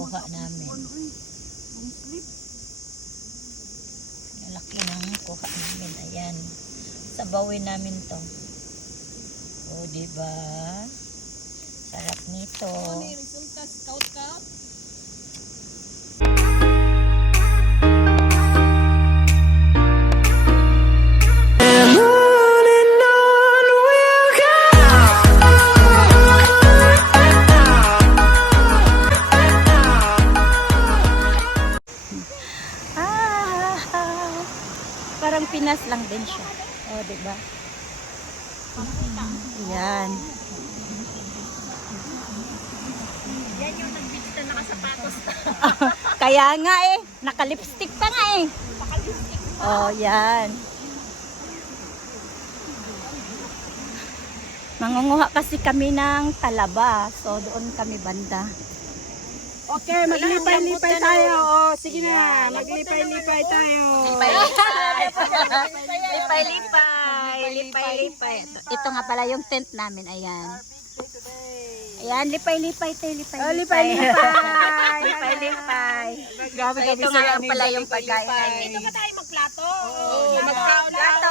kuha namin. Laki ng kuha namin. Ayan. Sabawin namin to. O, diba? Sarap nito. Ano yung resulta? Scout? Parang Pinas lang din siya. O, diba? Yan. Yan yung nag-beach na nakasapatos. Kaya nga eh. Naka-lipstick pa nga eh. Oh, yan. Mangunguha kasi kami ng talaba. So, doon kami banda. Okay, maglipay-lipay tayo. Oh, sige na, maglipay-lipay tayo. Lipay-lipay. Ito nga pala yung tent namin. Ayan. Ayan, lipay-lipay tayo. Lipay-lipay. So, ito nga pala yung pagkain namin. Ito ba tayo magplato? Magplato.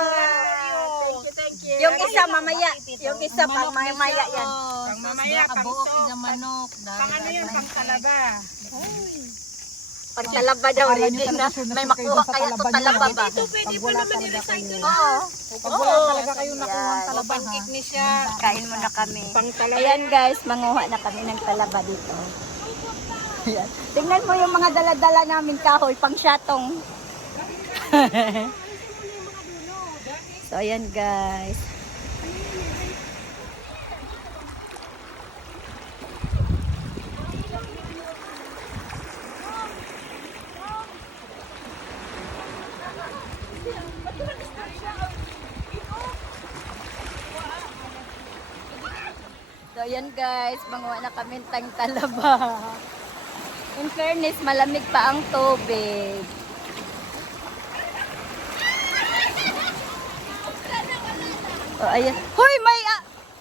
Thank you. Yung isa mamaya. Yung isa pang mamaya yan. Pang mamaya, pang to. manok. Pang ano yun, pang talaba. Pag talaba daw, ready na. May makuha kaya ito talaba ba? Ito pwede pa naman i-recycle. Oo. Pag wala talaga kayo nakuha ang talaba ha. Pang-cake ni siya. Kain muna kami. Pang talaba. Ayan guys, manguha na kami ng talaba dito. Ayan. Tingnan mo yung mga dala-dala namin kahoy, pang syatong. So ayan guys. So ayan guys, manguha na kami ng talaba. In fairness, malamig pa ang tubig. Oh, ayan. Hoy,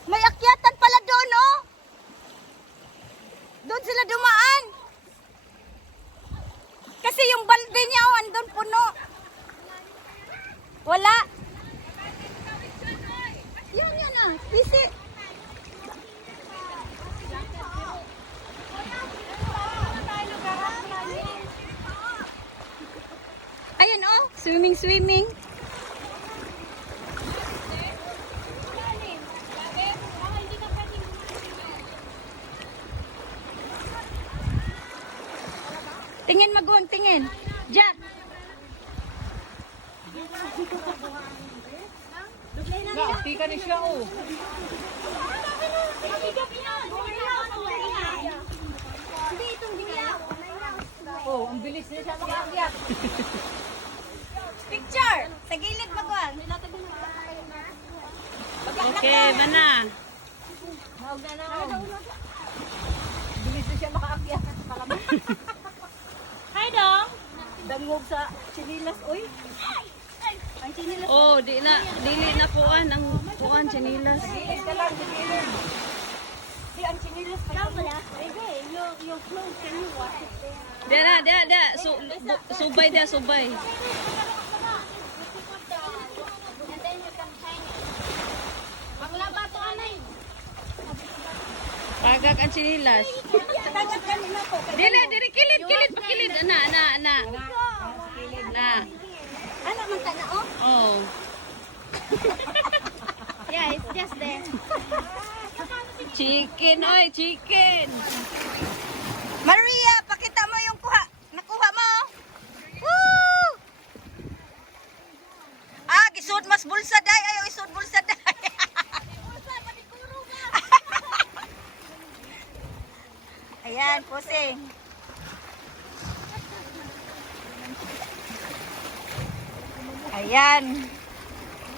may akyatan pala doon, oh. Doon sila dumaan. Kasi yung balde niya, oh, andun puno. Wala. Yan ah. Bisi. Ayan, oh. Swimming. Tingin maguwang, tingin. Jack. Naakti ka ni siya oh. Oh, ang bilis niya siya makakyat. Picture. Sa gilid maguwang. Okay, mana. Bilis niya siya makaakyat. Hi, dong. Dangog sa sinilas. Uy. Ang sinilas. Oh, dili na kuan ang kuan chinilas. Di, ang sinilas. Your clothes, can you wash it there? Dera. Subay. Pagag ang chinilas. Dili kilid pakilid ana. Na. Ano man ka na, oh? Oh. Yeah, it's just there. Chicken, chicken. Maria, pakita mo yung nakuha mo. Woo! Gisud mas bulsa day. Ayaw isud bulsa day. Ayan, pusing. Ayan.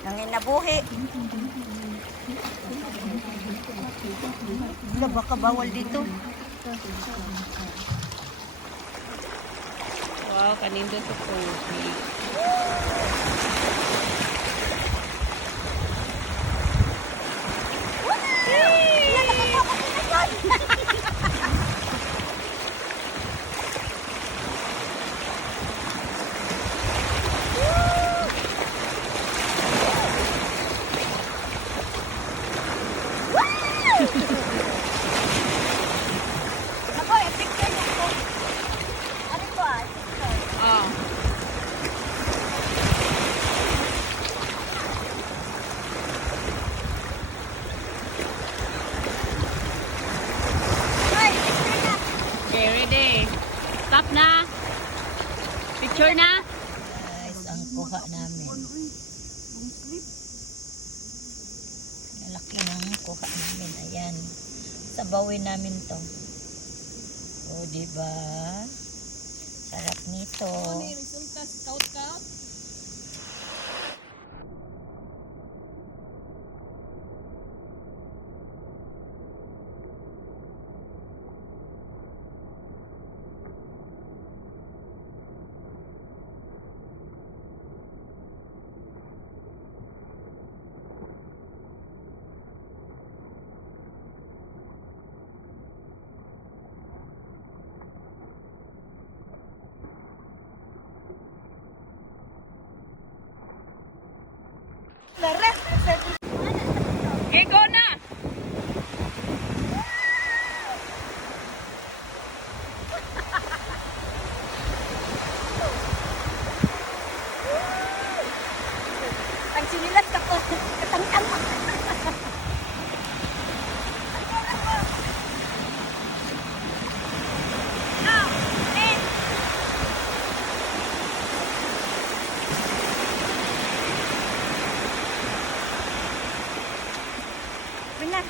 Nanginabuhi. Baka bawal dito. Wow, kanindo to tubig. Na? Picture na? Guys, ang kuha namin. Malaki ng kuha namin. Ayan. Sabawin namin to. O, diba? Sarap nito. Resulta, scout. Okay, go na! Ang sinilas ka po. Katangkang. Benar.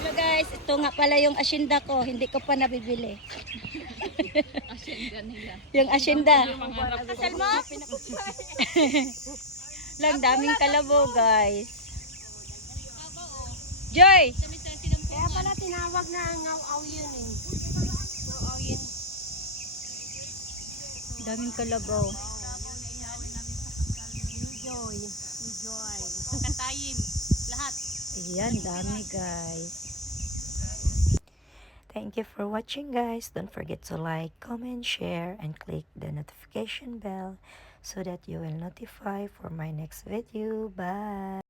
Hello guys, ito nga pala yung asyenda ko. Hindi ko pa nabibili. Yung asyenda. Kasal mo? Lang daming kalabo guys. Joy! Kaya pala tinawag na ngaw-aw yun eh. Ngaw-aw yun. Daming kalabaw. Enjoy. Enjoy. Kantayin. Lahat. Ayan, dami guys. Thank you for watching guys. Don't forget to like, comment, share, and click the notification bell so that you will notify for my next video. Bye!